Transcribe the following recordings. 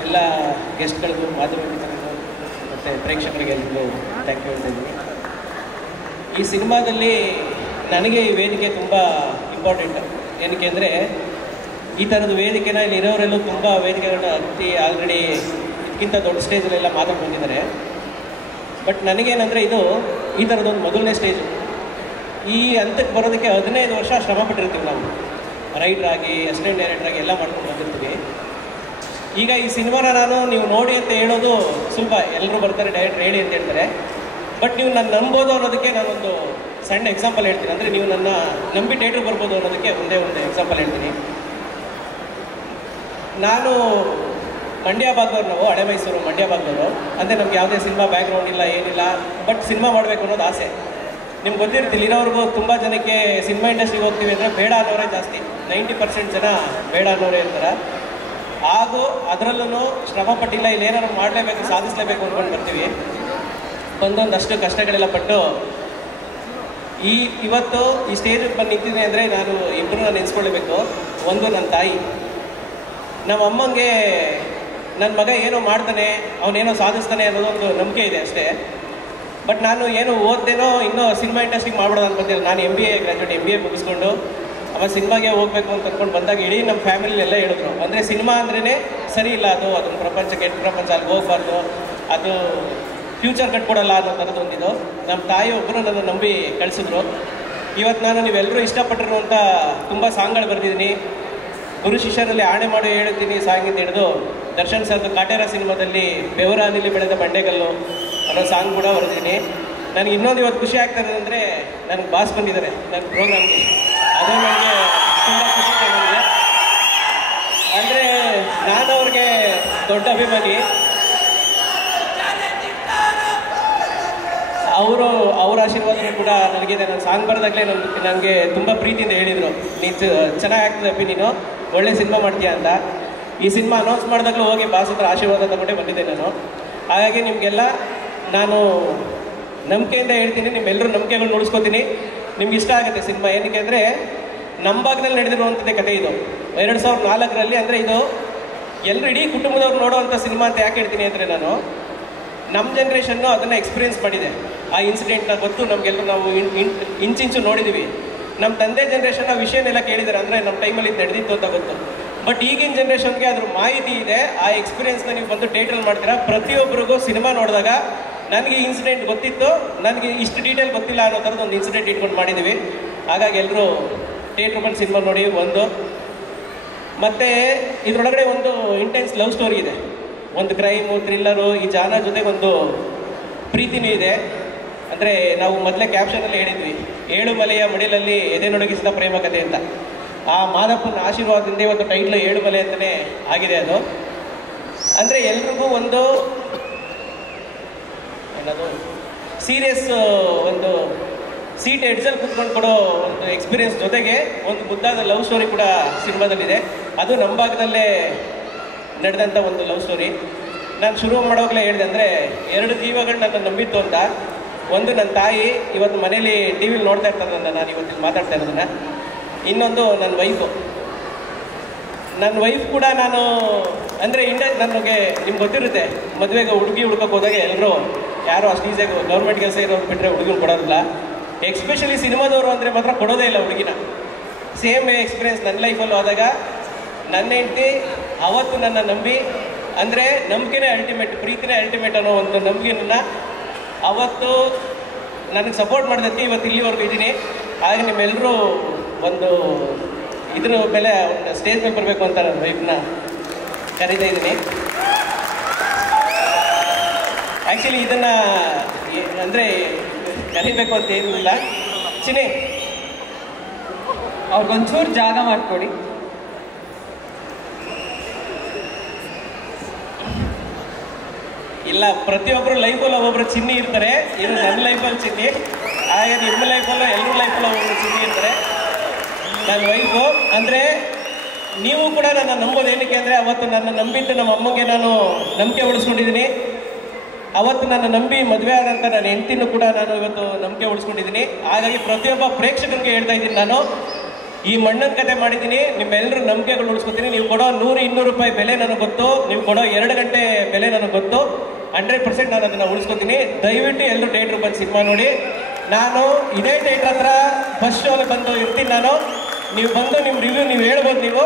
ಎಲ್ಲ ಗೆಸ್ಟ್ಗಳಿಗೂ ಮಾಧ್ಯಮಿಕರಿಗೂ ಮತ್ತು ಪ್ರೇಕ್ಷಕರಿಗೆಲ್ಲರಿಗೂ thank you ಹೇಳ್ತಿದ್ದೀನಿ. ಈ ಸಿನಿಮಾದಲ್ಲಿ ನನಗೆ ಈ ವೇದಿಕೆ ತುಂಬ ಇಂಪಾರ್ಟೆಂಟ್. ಏನಕ್ಕೆ ಅಂದರೆ ಈ ಥರದ ವೇದಿಕೆನ ಇಲ್ಲಿ ಇರೋರೆಲ್ಲೂ ತುಂಬ ವೇದಿಕೆಗಳನ್ನ ಹತ್ತಿ ಆಲ್ರೆಡಿ ಇದಕ್ಕಿಂತ ದೊಡ್ಡ ಸ್ಟೇಜಲ್ಲೆಲ್ಲ ಮಾತಾಡ್ಕೊಂಡು ಬಂದಿದ್ದಾರೆ. ಬಟ್ ನನಗೇನಂದರೆ ಇದು ಈ ಥರದೊಂದು ಮೊದಲನೇ ಸ್ಟೇಜು. ಈ ಹಂತಕ್ಕೆ ಬರೋದಕ್ಕೆ 15 ವರ್ಷ ಶ್ರಮ ಪಟ್ಟಿರ್ತೀವಿ ನಾವು, ರೈಟ್ರಾಗಿ ಅಸಿಸ್ಟೆಂಟ್ ಡೈರೆಕ್ಟ್ರಾಗಿ ಎಲ್ಲ ಮಾಡ್ಕೊಂಡು ಬಂದಿರ್ತೀವಿ. ಈಗ ಈ ಸಿನಿಮಾನ ನಾನು ನೀವು ನೋಡಿ ಅಂತ ಹೇಳೋದು ಸುಲಭ, ಎಲ್ಲರೂ ಬರ್ತಾರೆ ಡೈರೆಕ್ಟ್ ಹೇಳಿ ಅಂತ ಹೇಳ್ತಾರೆ. ಬಟ್ ನೀವು ನನ್ನ ನಂಬೋದು ಅನ್ನೋದಕ್ಕೆ ನಾನೊಂದು ಸಣ್ಣ ಎಕ್ಸಾಂಪಲ್ ಹೇಳ್ತೀನಿ. ಅಂದರೆ ನೀವು ನನ್ನ ನಂಬಿ ಥಿಯೇಟ್ರಿಗೆ ಬರ್ಬೋದು ಅನ್ನೋದಕ್ಕೆ ಒಂದೇ ಒಂದು ಎಕ್ಸಾಂಪಲ್ ಹೇಳ್ತೀನಿ. ನಾನು ಮಂಡ್ಯ ಭಾಗದವ್ರು, ನಾವು ಹಳೆ ಮೈಸೂರು ಮಂಡ್ಯ ಭಾಗದವರು. ಅಂದರೆ ನಮ್ಗೆ ಯಾವುದೇ ಸಿನಿಮಾ ಬ್ಯಾಕ್ಗ್ರೌಂಡ್ ಇಲ್ಲ, ಏನಿಲ್ಲ. ಬಟ್ ಸಿನಿಮಾ ಮಾಡಬೇಕು ಅನ್ನೋದು ಆಸೆ. ನಿಮ್ಗೆ ಗೊತ್ತಿರ್ತಿಲ್ಲ, ಇರೋರ್ಗೂ ತುಂಬ ಜನಕ್ಕೆ ಸಿನಿಮಾ ಇಂಡಸ್ಟ್ರಿಗೆ ಹೋಗ್ತೀವಿ ಅಂದರೆ ಬೇಡ ಅನ್ನೋರೇ ಜಾಸ್ತಿ. 90% ಜನ ಬೇಡ ಅನ್ನೋರೇ ಇರ್ತಾರೆ. ಹಾಗೂ ಅದರಲ್ಲೂ ಶ್ರಮ ಪಟ್ಟಿಲ್ಲ, ಇಲ್ಲಿ ಏನಾದ್ರು ಮಾಡಲೇಬೇಕು, ಸಾಧಿಸಲೇಬೇಕು ಅಂದ್ಕೊಂಡು ಬರ್ತೀವಿ. ಒಂದೊಂದಷ್ಟು ಕಷ್ಟಗಳೆಲ್ಲ ಪಟ್ಟು ಇವತ್ತು ಈ ಸ್ಟೇಜಿಗೆ ಬಂದು ನಿಂತಿದ್ದೀನಿ ಅಂದರೆ ನಾನು ಇಬ್ಬರನ್ನ ನೆನೆಸ್ಕೊಳ್ಬೇಕು. ಒಂದು ನನ್ನ ತಾಯಿ, ನಮ್ಮ ಅಮ್ಮಂಗೆ ನನ್ನ ಮಗ ಏನೋ ಮಾಡ್ತಾನೆ, ಅವನೇನೋ ಸಾಧಿಸ್ತಾನೆ ಅನ್ನೋದೊಂದು ನಂಬಿಕೆ ಇದೆ ಅಷ್ಟೇ. ಬಟ್ ನಾನು ಏನು ಓದ್ದೇನೋ ಇನ್ನೂ ಸಿನಿಮಾ ಇಂಡಸ್ಟ್ರಿಗೆ ಮಾಡ್ಬಿಡೋದು ಅಂತ ಬಂದಿಲ್ಲ. ನಾನು MBA ಗ್ರ್ಯಾಜುಯೇಟ್, MBA ಮುಗಿಸ್ಕೊಂಡು ಆಮೇಲೆ ಸಿನಿಮಾಗೆ ಹೋಗ್ಬೇಕು ಅಂತ ಅಂದ್ಕೊಂಡು ಬಂದಾಗ ಇಡೀ ನಮ್ಮ ಫ್ಯಾಮಿಲಿಯೆಲ್ಲ ಹೇಳಿದ್ರು, ಅಂದರೆ ಸಿನಿಮಾ ಅಂದ್ರೇ ಸರಿ ಇಲ್ಲ, ಅದೊಂದು ಪ್ರಪಂಚ, ಕೆಟ್ಟ ಪ್ರಪಂಚ, ಅಲ್ಲಿ ಹೋಗ್ಬಾರ್ದು, ಅದು ಫ್ಯೂಚರ್ ಕಟ್ಕೊಡಲ್ಲ ಅನ್ನೋ ಥರದ್ದು ಒಂದಿದ್ದು. ನಮ್ಮ ತಾಯಿ ಒಬ್ಬರು ನನ್ನ ನಂಬಿ ಕಳಿಸಿದ್ರು. ಇವತ್ತು ನಾನು ನೀವೆಲ್ಲರೂ ಇಷ್ಟಪಟ್ಟಿರುವಂಥ ತುಂಬ ಸಾಂಗ್ಗಳು ಬರೆದಿದ್ದೀನಿ. ಗುರು ಶಿಷ್ಯರಲ್ಲಿ ಆಣೆ ಮಾಡಿ ಹೇಳ್ತೀನಿ ಸಾಂಗಿಂದ ಹಿಡಿದು ದರ್ಶನ್ ಸರ್ದು ಕಾಟೇರ ಸಿನಿಮಾದಲ್ಲಿ ಬೆವರಾನಿಲಿ ಬೆಳೆದ ಬಂಡೆಗಲ್ಲು ಅನ್ನೋ ಸಾಂಗ್ ಕೂಡ ಬರೆದಿದ್ದೀನಿ. ನನಗೆ ಇನ್ನೊಂದು ಇವತ್ತು ಖುಷಿ ಆಗ್ತದೆ ಅಂದರೆ ನನಗೆ ಬಾಸ್ ಬಂದಿದ್ದಾರೆ ನನ್ನ ಪ್ರೋಗ್ರಾಮ್ಗೆ. ಅದು ನನಗೆ ತುಂಬ ಖುಷಿ ತಂದಿದೆ. ಅಂದರೆ ನಾನು ಅವ್ರಿಗೆ ದೊಡ್ಡ ಅಭಿಮಾನಿ. ಅವ್ರ ಆಶೀರ್ವಾದನೂ ಕೂಡ ನನಗಿದೆ. ನಾನು ಸಾಂಗ್ ಬರೆದಾಗಲೇ ನನಗೆ ತುಂಬ ಪ್ರೀತಿಯಿಂದ ಹೇಳಿದರು, ನೀನು ಚೆನ್ನಾಗಿ ಆಗ್ತದೆ ಅಪ್ಪಿ, ನೀನು ಒಳ್ಳೆ ಸಿನಿಮಾ ಮಾಡ್ತೀಯ ಅಂತ. ಈ ಸಿನಿಮಾ ಅನೌನ್ಸ್ ಮಾಡಿದಾಗಲೂ ಹೋಗಿ ಬಾಸ್ ಹತ್ರ ಆಶೀರ್ವಾದ ತಗೊಂಡೇ ಬಂದಿದ್ದೆ ನಾನು. ಹಾಗಾಗಿ ನಿಮಗೆಲ್ಲ ನಾನು ನಂಬಿಕೆಯಿಂದ ಹೇಳ್ತೀನಿ, ನಿಮ್ಮೆಲ್ಲರೂ ನಂಬಿಕೆಗಳು ಉಳಿಸ್ಕೊತೀನಿ. ನಿಮ್ಗೆ ಇಷ್ಟ ಆಗುತ್ತೆ ಸಿನಿಮಾ. ಏನಕ್ಕೆ ಅಂದರೆ ನಮ್ಮ ಭಾಗದಲ್ಲಿ ನಡೆದಿರುವಂಥದ್ದೇ ಕಥೆ ಇದು. 2004ರಲ್ಲಿ. ಅಂದರೆ ಇದು ಎಲ್ಲರೂ ಇಡೀ ಕುಟುಂಬದವ್ರು ನೋಡೋವಂಥ ಸಿನಿಮಾ ಅಂತ ಯಾಕೆ ಹೇಳ್ತೀನಿ ಅಂದರೆ, ನಾನು ನಮ್ಮ ಜನ್ರೇಷನ್ನು ಅದನ್ನು ಎಕ್ಸ್ಪೀರಿಯೆನ್ಸ್ ಮಾಡಿದೆ. ಆ ಇನ್ಸಿಡೆಂಟ್ನ ಗೊತ್ತು ನಮಗೆಲ್ಲರೂ, ನಾವು ಇಂಚಿಂಚು ನೋಡಿದ್ದೀವಿ. ನಮ್ಮ ತಂದೆ ಜನ್ರೇಷನ್ ಆ ವಿಷಯನೆಲ್ಲ ಕೇಳಿದ್ದಾರೆ, ಅಂದರೆ ನಮ್ಮ ಟೈಮಲ್ಲಿ ಇದು ನಡೆದಿತ್ತು ಅಂತ ಗೊತ್ತು. ಬಟ್ ಈಗಿನ ಜನ್ರೇಷನ್ಗೆ ಅದ್ರ ಮಾಹಿತಿ ಇದೆ. ಆ ಎಕ್ಸ್ಪೀರಿಯೆನ್ಸ್ನ ನೀವು ಬಂದು ಥಿಯೇಟ್ರಲ್ಲಿ ಮಾಡ್ತೀರಾ. ಪ್ರತಿಯೊಬ್ಬರಿಗೂ ಸಿನಿಮಾ ನೋಡಿದಾಗ ನನಗೆ ಇನ್ಸಿಡೆಂಟ್ ಗೊತ್ತಿತ್ತು, ನನಗೆ ಇಷ್ಟು ಡೀಟೇಲ್ ಗೊತ್ತಿಲ್ಲ ಅನ್ನೋ ಥರದ್ದು ಒಂದು ಇನ್ಸಿಡೆಂಟ್ ಇಟ್ಕೊಂಡು ಮಾಡಿದ್ದೀವಿ. ಹಾಗಾಗಿ ಎಲ್ಲರೂ ಥಿಯೇಟ್ರ್ ಬಂದು ಸಿನಿಮಾ ನೋಡಿ. ಒಂದು ಮತ್ತು ಇದರೊಳಗಡೆ ಒಂದು ಇಂಟೆನ್ಸ್ ಲವ್ ಸ್ಟೋರಿ ಇದೆ, ಒಂದು ಕ್ರೈಮು, ಥ್ರಿಲ್ಲರು, ಈ ಜಾನ ಜೊತೆಗೆ ಒಂದು ಪ್ರೀತಿನೂ ಇದೆ. ಅಂದರೆ ನಾವು ಮೊದಲೇ ಕ್ಯಾಪ್ಷನಲ್ಲಿ ಹೇಳಿದ್ವಿ, 7 ಮಲೆಯ ಮಡಿಲಲ್ಲಿ ಎದೆ ನೊಡಗಿಸಿದ ಪ್ರೇಮ ಕಥೆ ಅಂತ. ಆ ಮಾದಪ್ಪನ ಆಶೀರ್ವಾದದಿಂದ ಇವತ್ತು ಟೈಟ್ಲು 7 ಮಲೆ ಅಂತಲೇ ಆಗಿದೆ. ಅದು ಅಂದರೆ ಎಲ್ರಿಗೂ ಒಂದು ಏನದು ಸೀರಿಯಸ್ ಒಂದು ಸೀಟ್ ಎಡ್ಜಲ್ಲಿ ಕೂತ್ಕೊಂಡು ಕೊಡೋ ಒಂದು ಎಕ್ಸ್ಪೀರಿಯನ್ಸ್ ಜೊತೆಗೆ ಒಂದು ಮುದ್ದಾದ ಲವ್ ಸ್ಟೋರಿ ಕೂಡ ಸಿನಿಮಾದಲ್ಲಿದೆ. ಅದು ನಮ್ಮ ಭಾಗದಲ್ಲೇ ನಡೆದಂಥ ಒಂದು ಲವ್ ಸ್ಟೋರಿ. ನಾನು ಶುರು ಮಾಡೋವಾಗಲೇ ಹೇಳಿದೆ, ಅಂದರೆ 2 ಜೀವಗಳು ನನ್ನ ನಂಬಿತ್ತು ಅಂತ. ಒಂದು ನನ್ನ ತಾಯಿ, ಇವತ್ತು ಮನೇಲಿ ಟಿ ವಿಲಿ ನೋಡ್ತಾ ಇರ್ತಾರೆ ನಾನು ಇವತ್ತಿಲ್ಲಿ ಮಾತಾಡ್ತಾ ಇರೋದನ್ನು. ಇನ್ನೊಂದು ನನ್ನ ವೈಫು. ನನ್ನ ವೈಫ್ ಕೂಡ ನಾನು ಅಂದರೆ ನನಗೆ ನಿಮ್ಗೆ ಗೊತ್ತಿರುತ್ತೆ, ಮದುವೆಗೆ ಹುಡುಗಿ ಹುಡ್ಕೋಕೆ ಹೋದಾಗ ಎಲ್ಲರೂ ಯಾರು ಅಷ್ಟು ಈಸಿಯಾಗಿ ಗೌರ್ಮೆಂಟ್ ಕೆಲಸ ಇರೋರು ಬಿಟ್ಟರೆ ಹುಡುಗಿನ ಕೊಡೋದಿಲ್ಲ. ಎಕ್ಸ್ಪೆಷಲಿ ಸಿನಿಮಾದವರು ಅಂದರೆ ಮಾತ್ರ ಕೊಡೋದೇ ಇಲ್ಲ ಹುಡುಗಿನ. ಸೇಮ್ ಎಕ್ಸ್ಪೀರಿಯೆನ್ಸ್ ನನ್ನ ಲೈಫಲ್ಲೂ ಆದಾಗ ನನ್ನ ಹೆಂಡತಿ ಅವತ್ತು ನನ್ನ ನಂಬಿ, ಅಂದರೆ ನಂಬಿಕೆನೇ ಅಲ್ಟಿಮೇಟ್, ಪ್ರೀತಿನೇ ಅಲ್ಟಿಮೇಟ್ ಅನ್ನೋ ಒಂದು ನಂಬಿಕೆನ ಅವತ್ತು ನನಗೆ ಸಪೋರ್ಟ್ ಮಾಡೋದಕ್ಕೆ ಇವತ್ತು ಇಲ್ಲಿವರೆಗೂ ಇದ್ದೀನಿ. ಹಾಗೆ ನಿಮ್ಮೆಲ್ಲರೂ ಒಂದು ಇದ್ರ ಮೇಲೆ ಒಂದು ಸ್ಟೇಜ್ ಮೇಲೆ ಬರಬೇಕು ಅಂತ ನನ್ನ ವೈಫ್ನ ಕರೀತಾ ಇದ್ದೀನಿ. ಆ್ಯಕ್ಚುಲಿ ಇದನ್ನು ಅಂದರೆ ಕಲಿಬೇಕು ಅಂತ ಏನಿಲ್ಲ. ಚಿನಿ ಅವ್ರಿಗೊಂಚೂರು ಜಾಗ ಮಾಡಿಕೊಡಿ. ಇಲ್ಲ, ಪ್ರತಿಯೊಬ್ಬರು ಲೈಫಲ್ಲಿ ಒಬ್ಬೊಬ್ಬರು ಚಿನ್ನಿ ಇರ್ತಾರೆ. ಇದು ನನ್ನ ಲೈಫಲ್ಲಿ ಚಿನ್ನಿ, ಹಾಗೆ ನಿಮ್ಮ ಲೈಫಲ್ಲೂ ಎಲ್ಲರ ಲೈಫಲ್ಲೂ ಒಬ್ಬೊಬ್ಬರು ಚಿನ್ನಿ ಇರ್ತಾರೆ. ನನ್ನ ವೈಫು ಅಂದರೆ ನೀವು ಕೂಡ ನನ್ನ ನಂಬೋದು ಏನಕ್ಕೆ ಅಂದರೆ, ಅವತ್ತು ನನ್ನ ನಂಬಿಟ್ಟು ನಮ್ಮ ಅಮ್ಮಗೆ ನಾನು ನಂಬಿಕೆ ಉಳಿಸ್ಕೊಂಡಿದ್ದೀನಿ. ಅವತ್ತು ನನ್ನ ನಂಬಿ ಮದುವೆ ಆದಂಥ ನನ್ನ ಹೆಂಡತಿನೂ ಕೂಡ ನಾನು ಇವತ್ತು ನಂಬಿಕೆ ಉಳಿಸ್ಕೊಂಡಿದ್ದೀನಿ. ಹಾಗಾಗಿ ಪ್ರತಿಯೊಬ್ಬ ಪ್ರೇಕ್ಷಕರಿಗೆ ಹೇಳ್ತಾ ಇದ್ದೀನಿ, ನಾನು ಈ ಮಣ್ಣನ ಕತೆ ಮಾಡಿದ್ದೀನಿ, ನಿಮ್ಮೆಲ್ಲರೂ ನಂಬಿಕೆಗಳು ಉಳಿಸ್ಕೊತೀನಿ. ನೀವು ಕೊಡೋ 100-200 ರೂಪಾಯಿ ಬೆಲೆ ನನಗೆ ಗೊತ್ತು, ನೀವು ಕೊಡೋ 2 ಗಂಟೆ ಬೆಲೆ ನನಗೆ ಗೊತ್ತು. 100% ನಾನು ಅದನ್ನು ಉಳಿಸ್ಕೊತೀನಿ. ದಯವಿಟ್ಟು ಎಲ್ಲರೂ ಥಿಯೇಟ್ರ್ ಬಂದು ಸಿನಿಮಾ ನೋಡಿ. ನಾನು ಇದೇ ಥಿಯೇಟ್ರ್ ಹತ್ರ ಫಸ್ಟ್ ಶೋಗೆ ಬಂದು ಇರ್ತೀನಿ. ನೀವು ಬಂದು ನಿಮ್ಮ ರಿವ್ಯೂ ನೀವು ಹೇಳ್ಬೋದು.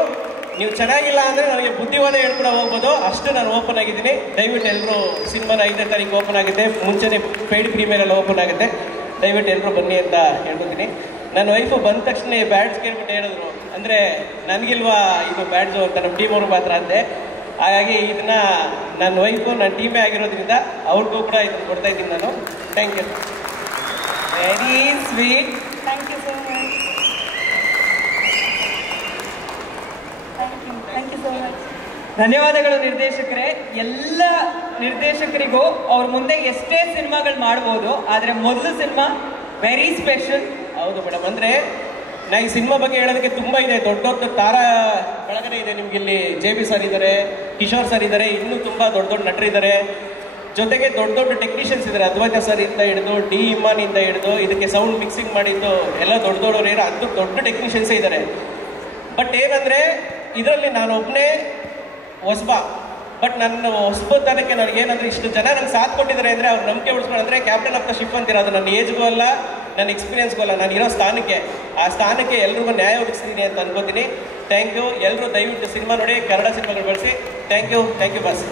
ನೀವು ಚೆನ್ನಾಗಿಲ್ಲ ಅಂದರೆ ನನಗೆ ಬುದ್ಧಿವಾದ ಹೇಳ್ಕೊಂಡು ಹೋಗ್ಬೋದು, ಅಷ್ಟು ನಾನು ಓಪನ್ ಆಗಿದ್ದೀನಿ. ದಯವಿಟ್ಟು ಎಲ್ಲರೂ ಸಿನಿಮಾನ 5ನೇ ತಾರೀಕು ಓಪನ್ ಆಗುತ್ತೆ, ಮುಂಚೆನೇ ಪೇಯ್ಡ್ ಪ್ರೀಮಿಯರೆಲ್ಲ ಓಪನ್ ಆಗುತ್ತೆ. ದಯವಿಟ್ಟು ಎಲ್ಲರೂ ಬನ್ನಿ ಅಂತ ಹೇಳ್ಕೊತೀನಿ. ನನ್ನ ವೈಫು ಬಂದ ತಕ್ಷಣ ಬ್ಯಾಡ್ಸ್ ಕೇಳ್ಬಿಟ್ಟು ಹೇಳಿದ್ರು, ಅಂದರೆ ನನಗಿಲ್ವಾ ಇದು ಬ್ಯಾಡ್ಸು ಅಂತ, ನಮ್ಮ ಟೀಮ್ ಅವ್ರಿಗೆ ಮಾತ್ರ ಅಂದೆ. ಹಾಗಾಗಿ ಇದನ್ನ ನನ್ನ ವೈಫು ನನ್ನ ಟೀಮೇ ಆಗಿರೋದ್ರಿಂದ ಅವ್ರಿಗೂ ಕೂಡ ಇದನ್ನು ಕೊಡ್ತಾ ಇದ್ದೀನಿ ನಾನು. Thank you. Very sweet. Thank you so much. Thank you so much. ಧನ್ಯವಾದಗಳು ನಿರ್ದೇಶಕರೇ. ಎಲ್ಲ ನಿರ್ದೇಶಕರಿಗೂ ಅವ್ರ ಮುಂದೆ ಎಷ್ಟೇ ಸಿನಿಮಾಗಳು ಮಾಡ್ಬೋದು, ಆದರೆ ಮೊದಲು ಸಿನಿಮಾ ವೆರಿ ಸ್ಪೆಷಲ್. ಹೌದು ಮೇಡಮ್, ಅಂದರೆ ನಾ ಈ ಸಿನಿಮಾ ಬಗ್ಗೆ ಹೇಳೋದಕ್ಕೆ ತುಂಬ ಇದೆ. ದೊಡ್ಡ ದೊಡ್ಡ ತಾರಾ ಬಳಗನೆ ಇದೆ ನಿಮ್ಗೆ. ಇಲ್ಲಿ JB ಸರ್ ಇದ್ದಾರೆ, ಕಿಶೋರ್ ಸರ್ ಇದ್ದಾರೆ, ಇನ್ನೂ ತುಂಬ ದೊಡ್ಡ ದೊಡ್ಡ ನಟರಿದ್ದಾರೆ. ಜೊತೆಗೆ ದೊಡ್ಡ ದೊಡ್ಡ ಟೆಕ್ನಿಷಿಯನ್ಸ್ ಇದ್ದಾರೆ. ಅದ್ವೈತ ಸರ್ ಇಂದ ಹಿಡಿದು ಡಿ ಇಮಾನಿಂದ ಹಿಡಿದು ಇದಕ್ಕೆ ಸೌಂಡ್ ಮಿಕ್ಸಿಂಗ್ ಮಾಡಿದ್ದು ಎಲ್ಲ ದೊಡ್ಡ ದೊಡ್ಡವರು ಇರೋ ಅದು ದೊಡ್ಡ ಟೆಕ್ನಿಷಿಯನ್ಸೇ ಇದ್ದಾರೆ. ಬಟ್ ಏನಂದರೆ ಇದರಲ್ಲಿ ನಾನು ಒಬ್ಬನೇ ಹೊಸಬ. ಬಟ್ ನನ್ನ ಹೊಸಬತನಕ್ಕೆ ನನಗೇನಂದ್ರೆ ಇಷ್ಟು ಜನ ನಂಗೆ ಸಾಥ್ ಕೊಟ್ಟಿದ್ದಾರೆ ಅಂದರೆ ಅವ್ರು ನಂಬಿಕೆ ಉಳಿಸ್ಕೊಂಡ್ರೆ ಕ್ಯಾಪ್ಟನ್ ಆಫ್ ದ ಶಿಪ್ ಅಂತೀರ. ಅದು ನನ್ನ ಏಜ್ಗೂ ಅಲ್ಲ, ನನ್ನ ಎಕ್ಸ್ಪೀರಿಯನ್ಸ್ಗೂ ಅಲ್ಲ, ನಾನು ಇರೋ ಸ್ಥಾನಕ್ಕೆ, ಆ ಸ್ಥಾನಕ್ಕೆ ಎಲ್ರಿಗೂ ನ್ಯಾಯ ಒದಗಿಸ್ತೀನಿ ಅಂತ ಅನ್ಕೋತೀನಿ. Thank you. ಎಲ್ಲರೂ ದಯವಿಟ್ಟು ಸಿನಿಮಾ ನೋಡಿ, ಕನ್ನಡ ಸಿನಿಮಾಗಳು ಬಳಸಿ. Thank you boss.